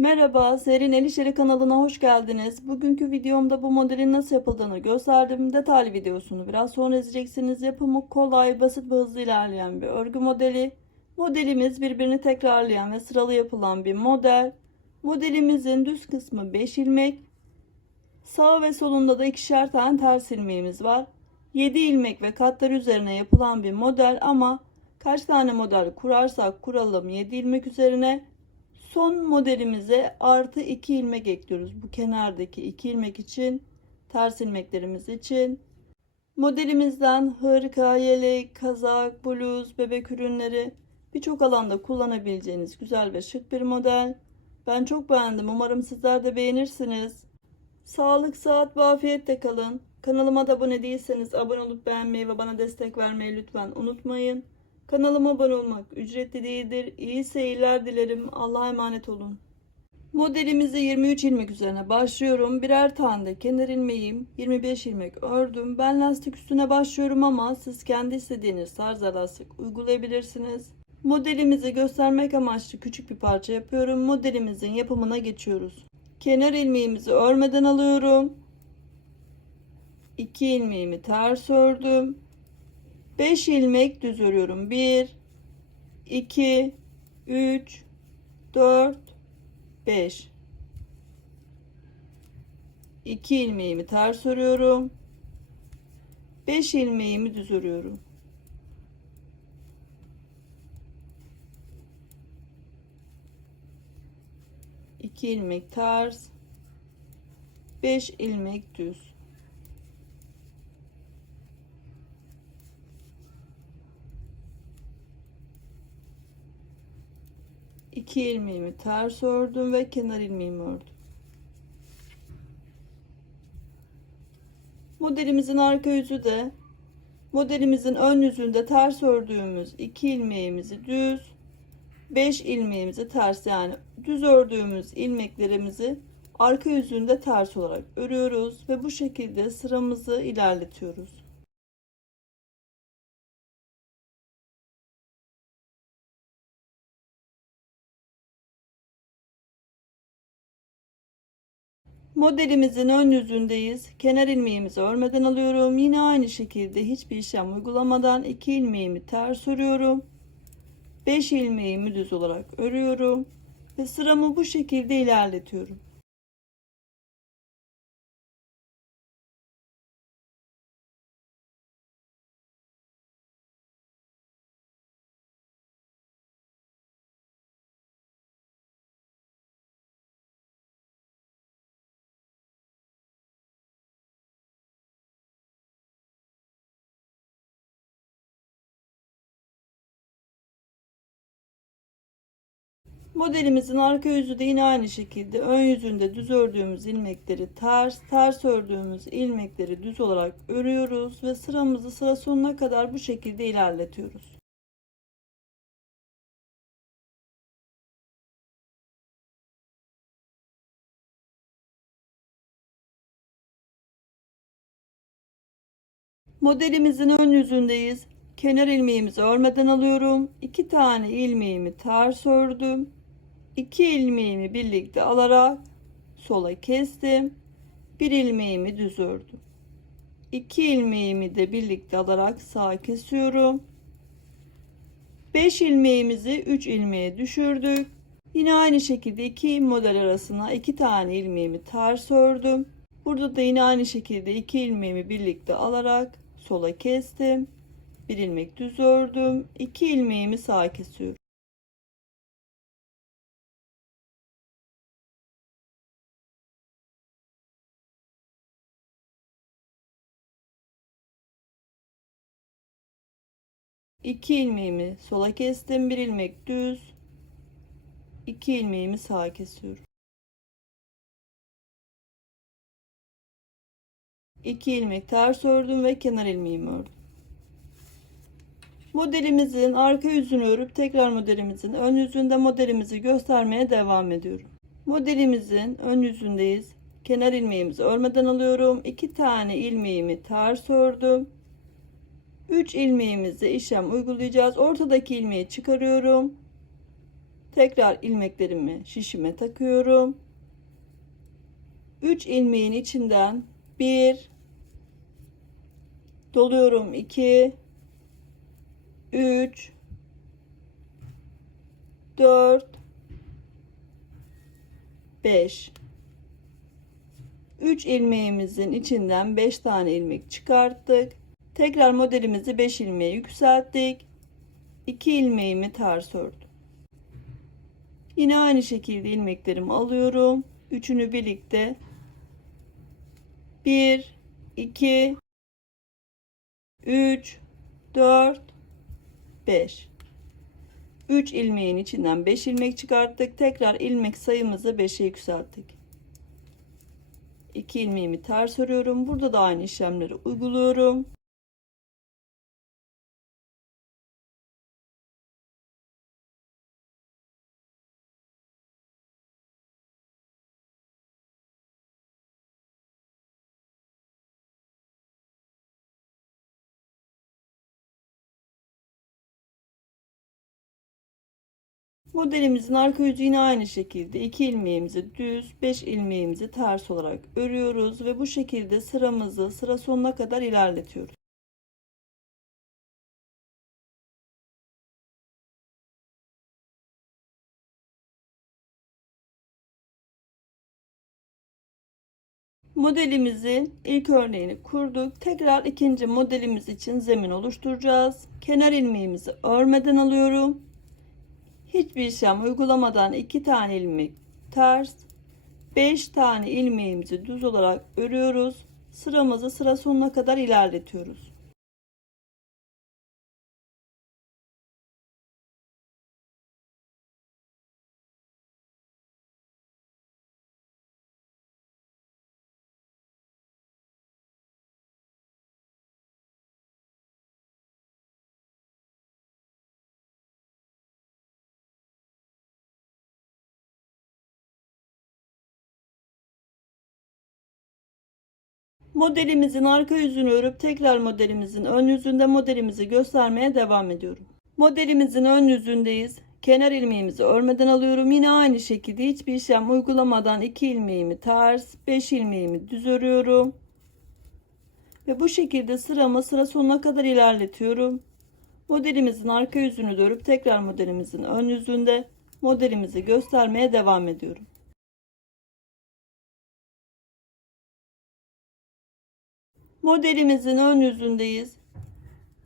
Merhaba, Serin El İşleri kanalına hoş geldiniz. Bugünkü videomda bu modelin nasıl yapıldığını gösterdim. Detaylı videosunu biraz sonra izleyeceksiniz. Yapımı kolay, basit ve hızlı ilerleyen bir örgü modeli. Modelimiz birbirini tekrarlayan ve sıralı yapılan bir model. Modelimizin düz kısmı 5 ilmek. Sağ ve solunda da ikişer tane ters ilmeğimiz var. 7 ilmek ve katlar üzerine yapılan bir model ama kaç tane model kurarsak kuralım 7 ilmek üzerine Son modelimize artı 2 ilmek ekliyoruz. Bu kenardaki 2 ilmek için, ters ilmeklerimiz için. Modelimizden hırka, yelek, kazak, bluz, bebek ürünleri birçok alanda kullanabileceğiniz güzel ve şık bir model. Ben çok beğendim. Umarım sizler de beğenirsiniz. Sağlık, sıhhat ve afiyetle kalın. Kanalıma da abone değilseniz abone olup beğenmeyi ve bana destek vermeyi lütfen unutmayın. Kanalıma abone olmak ücretli değildir. İyi seyirler dilerim. Allah'a emanet olun. Modelimizi 23 ilmek üzerine başlıyorum. Birer tane de kenar ilmeğim. 25 ilmek ördüm. Ben lastik üstüne başlıyorum ama siz kendi istediğiniz tarzda lastik uygulayabilirsiniz. Modelimizi göstermek amaçlı küçük bir parça yapıyorum. Modelimizin yapımına geçiyoruz. Kenar ilmeğimizi örmeden alıyorum. 2 ilmeğimi ters ördüm. 5 ilmek düz örüyorum. 1 2 3 4 5 2 ilmeğimi ters örüyorum. 5 ilmeğimi düz örüyorum. İki ilmek ters, 5 ilmek düz. 2 ilmeğimi ters ördüm ve kenar ilmeğimi ördüm. Modelimizin arka yüzü de modelimizin ön yüzünde ters ördüğümüz 2 ilmeğimizi düz 5 ilmeğimizi ters yani düz ördüğümüz ilmeklerimizi arka yüzünde ters olarak örüyoruz ve bu şekilde sıramızı ilerletiyoruz. Modelimizin ön yüzündeyiz. Kenar ilmeğimizi örmeden alıyorum. Yine aynı şekilde hiçbir işlem uygulamadan 2 ilmeğimi ters örüyorum. 5 ilmeğimi düz olarak örüyorum ve sıramı bu şekilde ilerletiyorum. Modelimizin arka yüzü de yine aynı şekilde ön yüzünde düz ördüğümüz ilmekleri ters, ters ördüğümüz ilmekleri düz olarak örüyoruz ve sıramızı sıra sonuna kadar bu şekilde ilerletiyoruz. Modelimizin ön yüzündeyiz. Kenar ilmeğimizi örmeden alıyorum. 2 tane ilmeğimi ters ördüm. 2 ilmeğimi birlikte alarak sola kestim. 1 ilmeğimi düz ördüm. 2 ilmeğimi de birlikte alarak sağa kesiyorum. 5 ilmeğimizi 3 ilmeğe düşürdük. Yine aynı şekilde iki model arasına 2 tane ilmeğimi ters ördüm. Burada da yine aynı şekilde 2 ilmeğimi birlikte alarak sola kestim. 1 ilmek düz ördüm. 2 ilmeğimi sağa kesiyorum. İki ilmeğimi sola kestim. Bir ilmek düz. iki ilmeğimi sağa kesiyorum. 2 ilmek ters ördüm ve kenar ilmeğimi ördüm. Modelimizin arka yüzünü örüp tekrar modelimizin ön yüzünde modelimizi göstermeye devam ediyorum. Modelimizin ön yüzündeyiz. Kenar ilmeğimizi örmeden alıyorum. 2 tane ilmeğimi ters ördüm. 3 ilmeğimizi işlem uygulayacağız. Ortadaki ilmeği çıkarıyorum. Tekrar ilmeklerimi şişime takıyorum. 3 ilmeğin içinden 1 doluyorum 2 3 4 5 3 ilmeğimizin içinden 5 tane ilmek çıkarttık. Tekrar modelimizi 5 ilmeğe yükselttik. 2 ilmeğimi ters ördüm. Yine aynı şekilde ilmeklerimi alıyorum. Üçünü birlikte 1 2 3 4 5 3 ilmeğin içinden 5 ilmek çıkarttık. Tekrar ilmek sayımızı 5'e yükselttik. 2 ilmeğimi ters örüyorum. Burada da aynı işlemleri uyguluyorum. Modelimizin arka yüzü yine aynı şekilde 2 ilmeğimizi düz 5 ilmeğimizi ters olarak örüyoruz ve bu şekilde sıramızı sıra sonuna kadar ilerletiyoruz. Modelimizin ilk örneğini kurduk. Tekrar ikinci modelimiz için zemin oluşturacağız. Kenar ilmeğimizi örmeden alıyorum. Hiçbir işlem uygulamadan iki tane ilmek ters, 5 tane ilmeğimizi düz olarak örüyoruz. Sıramızı sıra sonuna kadar ilerletiyoruz. Modelimizin arka yüzünü örüp tekrar modelimizin ön yüzünde modelimizi göstermeye devam ediyorum. Modelimizin ön yüzündeyiz. Kenar ilmeğimizi örmeden alıyorum. Yine aynı şekilde hiçbir işlem uygulamadan 2 ilmeğimi ters, 5 ilmeğimi düz örüyorum. Ve bu şekilde sıramı sıra sonuna kadar ilerletiyorum. Modelimizin arka yüzünü de örüp tekrar modelimizin ön yüzünde modelimizi göstermeye devam ediyorum. Modelimizin ön yüzündeyiz.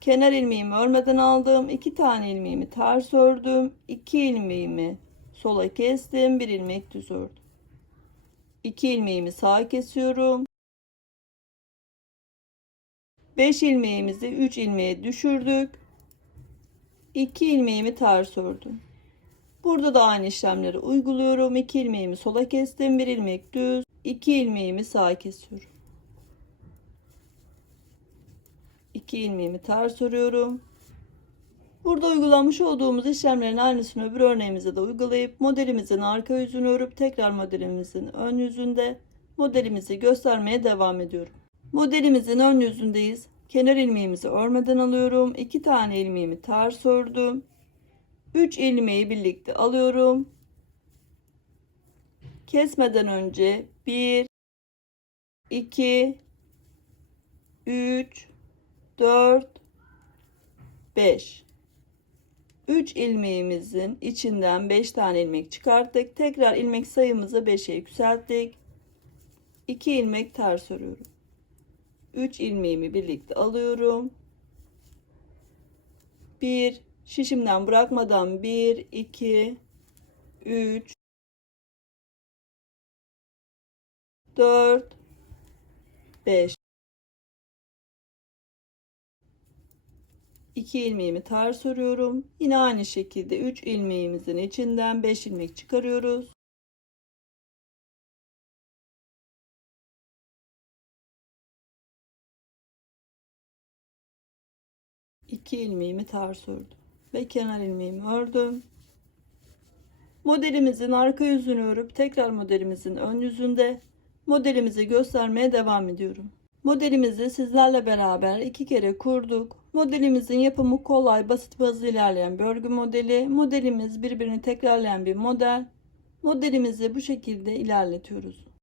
Kenar ilmeğimi örmeden aldım. 2 tane ilmeğimi ters ördüm. 2 ilmeğimi sola kestim. 1 ilmek düz ördüm. 2 ilmeğimi sağa kesiyorum. 5 ilmeğimizi 3 ilmeğe düşürdük. 2 ilmeğimi ters ördüm. Burada da aynı işlemleri uyguluyorum. 2 ilmeğimi sola kestim. 1 ilmek düz. 2 ilmeğimi sağa kesiyorum. 2 ilmeğimi ters örüyorum. Burada uygulamış olduğumuz işlemlerin aynısını öbür örneğimize de uygulayıp modelimizin arka yüzünü örüp tekrar modelimizin ön yüzünde modelimizi göstermeye devam ediyorum. Modelimizin ön yüzündeyiz. Kenar ilmeğimizi örmeden alıyorum. 2 tane ilmeğimi ters ördüm. 3 ilmeği birlikte alıyorum. Kesmeden önce 1 2 3 4 5 3 ilmeğimizin içinden 5 tane ilmek çıkarttık. Tekrar ilmek sayımızı 5'e yükselttik. 2 ilmek ters örüyorum. 3 ilmeğimi birlikte alıyorum. 1 şişimden bırakmadan 1 2 3 4 5 2 ilmeğimi ters örüyorum. Yine aynı şekilde 3 ilmeğimizin içinden 5 ilmek çıkarıyoruz. İki ilmeğimi ters ördüm ve kenar ilmeğimi ördüm. Modelimizin arka yüzünü örüp tekrar modelimizin ön yüzünde modelimizi göstermeye devam ediyorum. Modelimizi sizlerle beraber iki kere kurduk Modelimizin yapımı kolay, basit ve hızlı ilerleyen bir örgü modeli. Modelimiz birbirini tekrarlayan bir model. Modelimizi bu şekilde ilerletiyoruz.